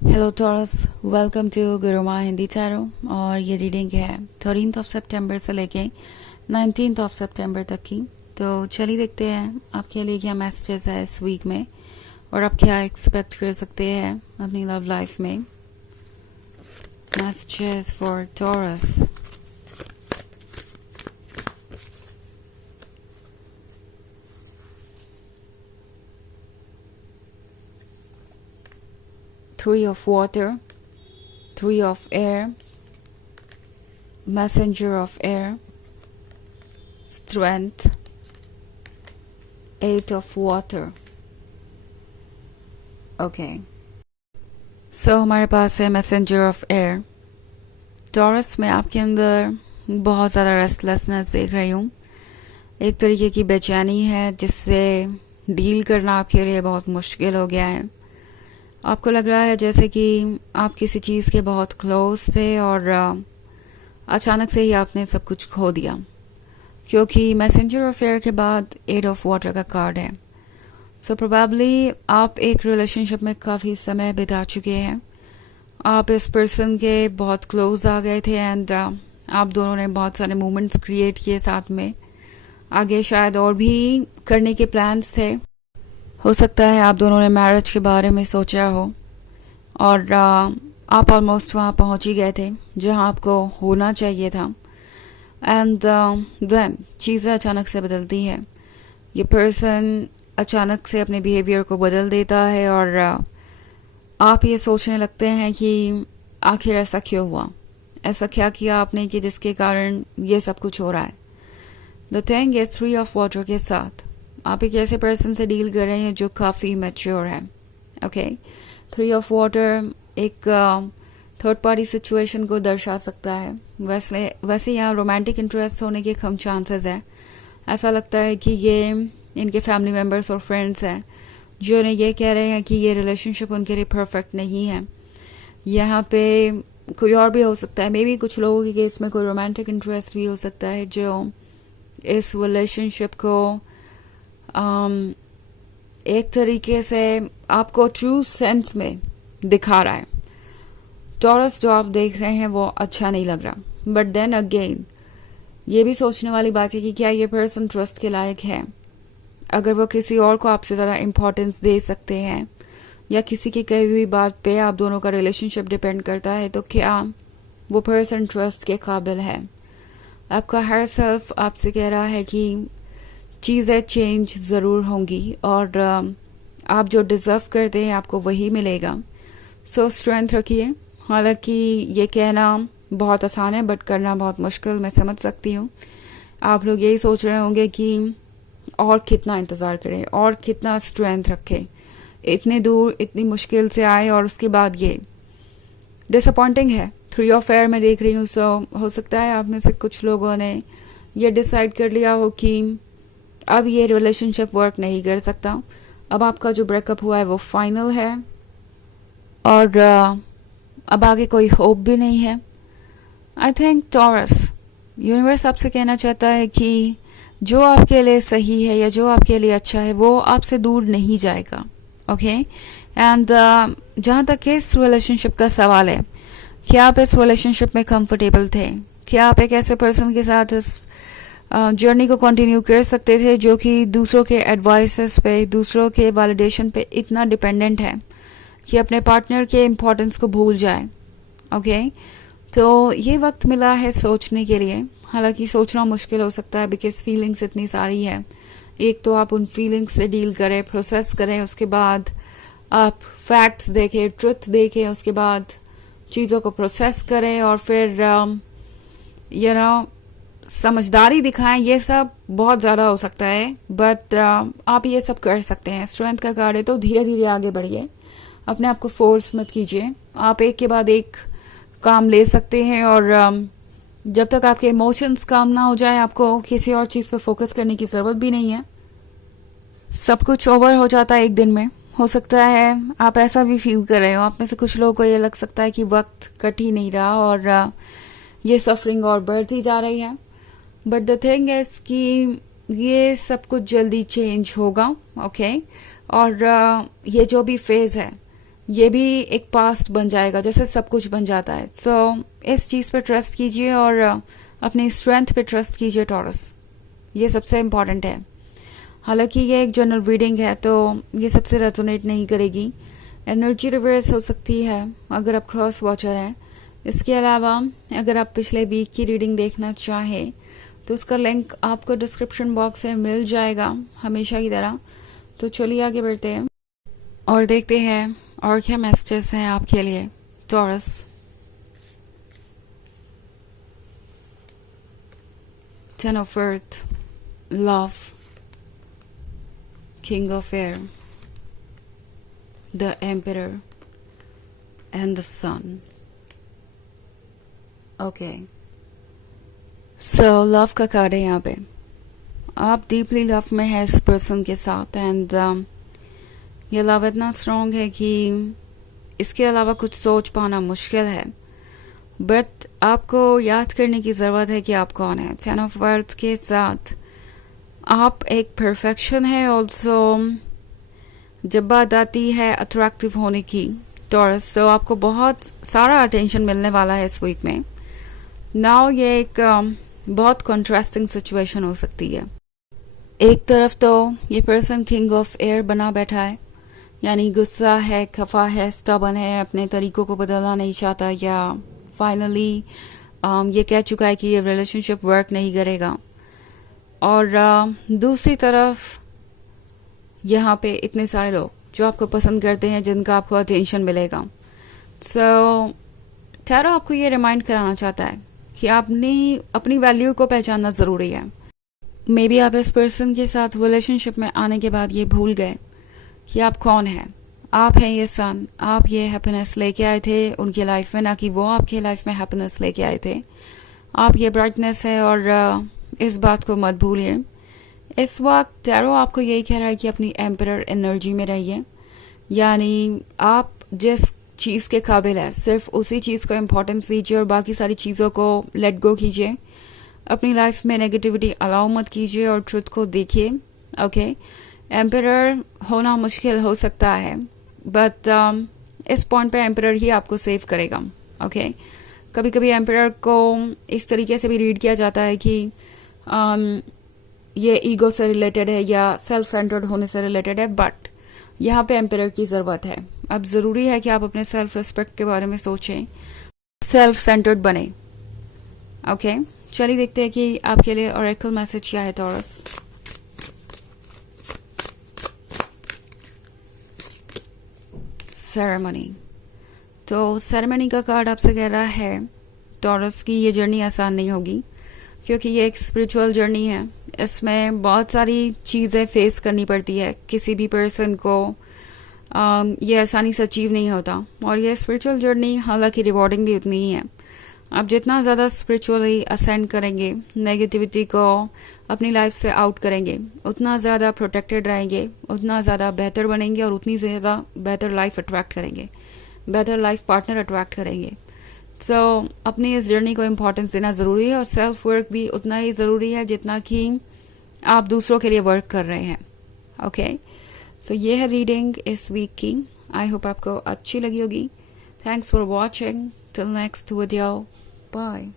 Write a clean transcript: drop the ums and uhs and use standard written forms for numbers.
Hello Taurus, welcome to Guruma Hindi tarot. और ये reading है 13 सितंबर से लेके 19 सितंबर तक की। तो चलिए देखते हैं आपके लिए क्या मैसेजेस है इस वीक में और आप क्या एक्सपेक्ट कर सकते हैं अपनी लव लाइफ में। Messages for taurus. Three of water, three of air, messenger of air, strength, eight of water. Okay. So हमारे पास है मैसेंजर ऑफ एयर। टॉरस में आपके अंदर बहुत ज़्यादा रेस्टलेसनेस देख रही हूँ। एक तरीके की बेचैनी है जिससे डील करना आपके लिए बहुत मुश्किल हो गया है। आपको लग रहा है जैसे कि आप किसी चीज़ के बहुत क्लोज थे और अचानक से ही आपने सब कुछ खो दिया, क्योंकि मैसेंजर ऑफ एयर के बाद एट ऑफ वाटर का कार्ड है। सो प्रोबेबली आप एक रिलेशनशिप में काफ़ी समय बिता चुके हैं। आप इस पर्सन के बहुत क्लोज आ गए थे एंड आप दोनों ने बहुत सारे मोमेंट्स क्रिएट किए साथ में। आगे शायद और भी करने के प्लान्स थे। हो सकता है आप दोनों ने मैरिज के बारे में सोचा हो और आप ऑलमोस्ट वहाँ पहुँच ही गए थे जहाँ आपको होना चाहिए था। एंड देन चीज़ें अचानक से बदलती है। ये पर्सन अचानक से अपने बिहेवियर को बदल देता है और आप ये सोचने लगते हैं कि आखिर ऐसा क्यों हुआ, ऐसा क्या किया आपने कि जिसके कारण ये सब कुछ हो रहा है। The thing is three of water के साथ आप एक ऐसे पर्सन से डील कर रहे हैं जो काफ़ी मैच्योर है। ओके, थ्री ऑफ वाटर एक थर्ड पार्टी सिचुएशन को दर्शा सकता है। वैसे यहाँ रोमांटिक इंटरेस्ट होने के कम चांसेस है। ऐसा लगता है कि ये इनके फैमिली मेम्बर्स और फ्रेंड्स हैं जो उन्हें ये कह रहे हैं कि ये रिलेशनशिप उनके लिए परफेक्ट नहीं है। यहाँ पे कोई और भी हो सकता है। मे बी कुछ लोगों के केस में कोई रोमांटिक इंटरेस्ट भी हो सकता है जो इस रिलेशनशिप को एक तरीके से आपको ट्रू सेंस में दिखा रहा है। टॉरस जो आप देख रहे हैं वो अच्छा नहीं लग रहा। बट देन अगेन ये भी सोचने वाली बात है कि क्या ये पर्सन ट्रस्ट के लायक है। अगर वो किसी और को आपसे ज़्यादा इम्पोर्टेंस दे सकते हैं या किसी की कही हुई बात पे आप दोनों का रिलेशनशिप डिपेंड करता है, तो क्या वो पर्सन ट्रस्ट के काबिल है। आपका हर सेल्फ आपसे कह रहा है कि चीज़ें चेंज ज़रूर होंगी और आप जो डिज़र्व करते हैं आपको वही मिलेगा। सो स्ट्रेंथ रखिए। हालांकि ये कहना बहुत आसान है बट करना बहुत मुश्किल, मैं समझ सकती हूँ। आप लोग यही सोच रहे होंगे कि और कितना इंतज़ार करें और कितना स्ट्रेंथ रखें, इतने दूर इतनी मुश्किल से आए और उसके बाद ये डिसअपॉइंटिंग है। थ्री ऑफ एयर में देख रही हूँ। सो हो सकता है आप में से कुछ लोगों ने ये डिसाइड कर लिया हो कि अब ये रिलेशनशिप वर्क नहीं कर सकता। अब आपका जो ब्रेकअप हुआ है वो फाइनल है और अब आगे कोई होप भी नहीं है। आई थिंक टॉरस, यूनिवर्स आपसे कहना चाहता है कि जो आपके लिए सही है या जो आपके लिए अच्छा है वो आपसे दूर नहीं जाएगा। ओके, एंड जहाँ तक इस रिलेशनशिप का सवाल है, क्या आप इस रिलेशनशिप में कंफर्टेबल थे? क्या आप एक ऐसे पर्सन के साथ इस जर्नी को कंटिन्यू कर सकते थे जो कि दूसरों के एडवाइसेस पे, दूसरों के वैलिडेशन पे इतना डिपेंडेंट है कि अपने पार्टनर के इम्पोर्टेंस को भूल जाए। ओके, तो ये वक्त मिला है सोचने के लिए। हालांकि सोचना मुश्किल हो सकता है बिकॉज फीलिंग्स इतनी सारी है। एक तो आप उन फीलिंग्स से डील करें, प्रोसेस करें, उसके बाद आप फैक्ट्स देखें, ट्रुथ देखें, उसके बाद चीज़ों को प्रोसेस करें और फिर यू नो समझदारी दिखाएं। ये सब बहुत ज़्यादा हो सकता है बट आप ये सब कर सकते हैं। स्ट्रेंथ का कार्ड है तो धीरे धीरे आगे बढ़िए, अपने आप को फोर्स मत कीजिए। आप एक के बाद एक काम ले सकते हैं और जब तक आपके इमोशंस काम ना हो जाए आपको किसी और चीज़ पे फोकस करने की ज़रूरत भी नहीं है। सब कुछ ओवर हो जाता है एक दिन में। हो सकता है आप ऐसा भी फील कर रहे हो। आप में से कुछ लोगों को ये लग सकता है कि वक्त कट ही नहीं रहा और ये सफरिंग और बढ़ती जा रही है। बट द थिंग इज कि ये सब कुछ जल्दी चेंज होगा। ओके, और ये जो भी फेज है ये भी एक पास्ट बन जाएगा, जैसे सब कुछ बन जाता है। सो इस चीज़ पे ट्रस्ट कीजिए और अपनी स्ट्रेंथ पे ट्रस्ट कीजिए टॉरस, ये सबसे इम्पॉर्टेंट है। हालांकि ये एक जनरल रीडिंग है तो ये सबसे रेजोनेट नहीं करेगी, एनर्जी रिवर्स हो सकती है अगर आप क्रॉस वॉचर हैं। इसके अलावा अगर आप पिछले वीक की रीडिंग देखना चाहें तो उसका लिंक आपको डिस्क्रिप्शन बॉक्स में मिल जाएगा हमेशा की तरह। तो चलिए आगे बढ़ते हैं और देखते हैं और क्या मैसेजेस हैं आपके लिए Taurus. Ten of earth, love, king of air, the emperor and the sun. Okay, so love का कार्ड है यहाँ पे। आप डीपली लव में है इस पर्सन के साथ एंड ये लव इतना स्ट्रॉन्ग है कि इसके अलावा कुछ सोच पाना मुश्किल है, बट आपको याद करने की ज़रूरत है कि आप कौन है। टेन ऑफ अर्थ के साथ आप एक परफेक्शन है। ऑल्सो जब बात आती है अट्रैक्टिव होने की टॉरस, तो आपको बहुत सारा अटेंशन मिलने वाला है इस वीक में। नाउ ये एक बहुत कॉन्ट्रास्टिंग सिचुएशन हो सकती है। एक तरफ तो ये पर्सन किंग ऑफ एयर बना बैठा है, यानी गुस्सा है, खफा है, स्टबन है, अपने तरीकों को बदलना नहीं चाहता, या फाइनली ये कह चुका है कि ये रिलेशनशिप वर्क नहीं करेगा। और दूसरी तरफ यहाँ पे इतने सारे लोग जो आपको पसंद करते हैं, जिनका आपको अटेंशन मिलेगा। सो टैरो आपको ये रिमाइंड कराना चाहता है कि अपनी वैल्यू को पहचानना ज़रूरी है। मे बी आप इस पर्सन के साथ रिलेशनशिप में आने के बाद ये भूल गए कि आप कौन हैं। आप हैं ये सन, आप ये हैप्पीनेस लेके आए थे उनकी लाइफ में, ना कि वो आपकी लाइफ में हैप्पीनेस लेके आए थे। आप ये ब्राइटनेस है और इस बात को मत भूलिए। इस वक्त टैरो आपको यही कह रहा है कि अपनी एम्परर एनर्जी में रहिए, यानी आप जिस चीज़ के काबिल है सिर्फ उसी चीज़ को इम्पोर्टेंस दीजिए और बाकी सारी चीज़ों को लेट गो कीजिए। अपनी लाइफ में नेगेटिविटी अलाउ मत कीजिए और ट्रुथ को देखिए। ओके, एम्परर होना मुश्किल हो सकता है, बट इस पॉइंट पे एम्परर ही आपको सेव करेगा। ओके, कभी कभी एम्परर को इस तरीके से भी रीड किया जाता है कि ये ईगो से रिलेटेड है या सेल्फ सेंटर्ड होने से रिलेटेड है, बट यहाँ पे एम्परर की ज़रूरत है। अब ज़रूरी है कि आप अपने सेल्फ रिस्पेक्ट के बारे में सोचें, सेल्फ सेंटर्ड बने। ओके, चलिए देखते हैं कि आपके लिए ऑरेकल मैसेज क्या है टॉरस। सेरेमनी, तो सेरेमनी का कार्ड आपसे कह रहा है टॉरस की ये जर्नी आसान नहीं होगी, क्योंकि ये एक स्पिरिचुअल जर्नी है। इसमें बहुत सारी चीज़ें फेस करनी पड़ती है किसी भी पर्सन को। ये आसानी से अचीव नहीं होता, और ये स्पिरिचुअल जर्नी हालांकि रिवॉर्डिंग भी उतनी ही है। आप जितना ज़्यादा स्पिरिचुअली असेंड करेंगे, नेगेटिविटी को अपनी लाइफ से आउट करेंगे, उतना ज़्यादा प्रोटेक्टेड रहेंगे, उतना ज़्यादा बेहतर बनेंगे और उतनी ज़्यादा बेहतर लाइफ अट्रैक्ट करेंगे, बेहतर लाइफ पार्टनर अट्रैक्ट करेंगे। सो अपनी इस जर्नी को इम्पोर्टेंस देना ज़रूरी है और सेल्फ वर्क भी उतना ही ज़रूरी है जितना कि आप दूसरों के लिए वर्क कर रहे हैं। ओके, सो ये है रीडिंग इस वीक की। आई होप आपको अच्छी लगी होगी। Thanks for watching. Till next video, bye.